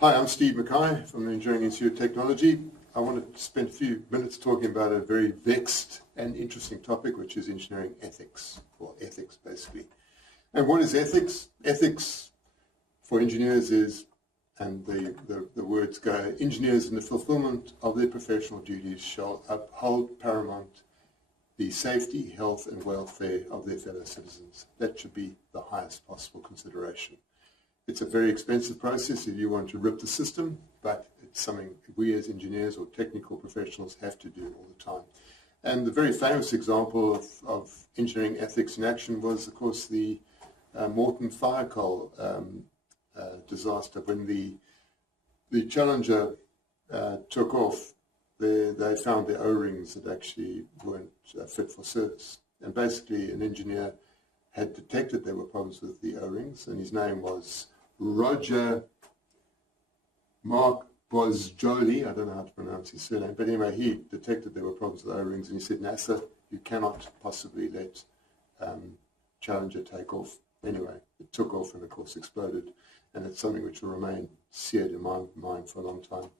Hi, I'm Steve Mackay from the Engineering Institute of Technology. I want to spend a few minutes talking about a very vexed and interesting topic, which is engineering ethics, or ethics basically. And what is ethics? Ethics for engineers is, and the words go, engineers in the fulfillment of their professional duties shall uphold paramount the safety, health and welfare of their fellow citizens. That should be the highest possible consideration. It's a very expensive process if you want to rip the system, but it's something we as engineers or technical professionals have to do all the time. And the very famous example of engineering ethics in action was, of course, the Morton fire coal disaster. When the Challenger took off, they found the O-rings that actually weren't fit for service. And basically an engineer had detected there were problems with the O-rings, and his name was Roger Mark Bosjoli. I don't know how to pronounce his surname, but anyway, he detected there were problems with O-rings, and he said, NASA, you cannot possibly let Challenger take off. Anyway, it took off and of course exploded, and it's something which will remain seared in my mind for a long time.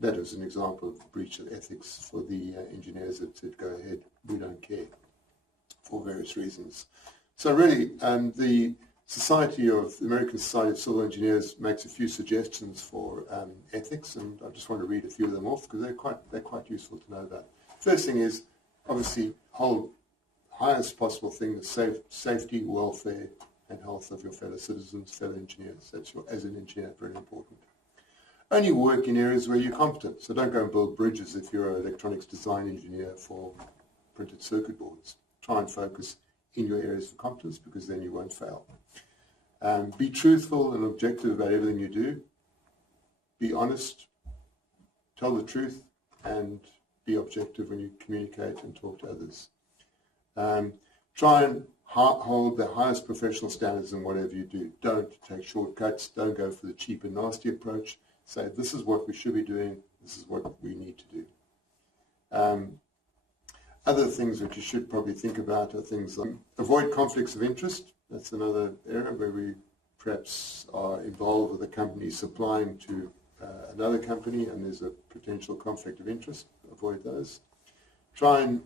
That is an example of the breach of ethics for the engineers that said, go ahead, we don't care, for various reasons. So really, the American Society of Civil Engineers makes a few suggestions for ethics, and I just want to read a few of them off because they're quite useful to know about. First thing is, obviously, hold highest possible thing, the safety, welfare, and health of your fellow citizens, fellow engineers. That's as an engineer, very important. Only work in areas where you're competent. So don't go and build bridges if you're an electronics design engineer for printed circuit boards. Try and focus in your areas of competence, because then you won't fail. Be truthful and objective about everything you do. Be honest, tell the truth, and be objective when you communicate and talk to others. Try and hold the highest professional standards in whatever you do. Don't take shortcuts. Don't go for the cheap and nasty approach. Say, this is what we should be doing. This is what we need to do. Other things which you should probably think about are things like avoid conflicts of interest. That's another area where we perhaps are involved with a company supplying to another company and there's a potential conflict of interest. Avoid those. Try and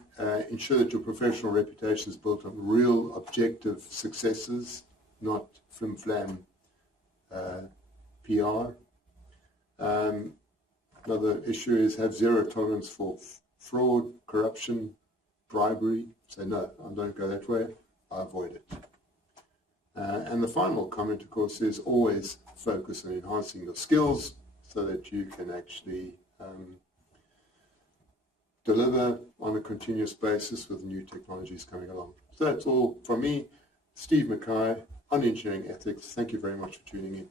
ensure that your professional reputation is built on real objective successes, not flim-flam PR. Another issue is have zero tolerance for fraud, corruption, bribery. Say, no, I don't go that way, I avoid it. And the final comment, of course, is always focus on enhancing your skills so that you can actually deliver on a continuous basis with new technologies coming along. So that's all from me, Steve Mackay, on Engineering Ethics. Thank you very much for tuning in.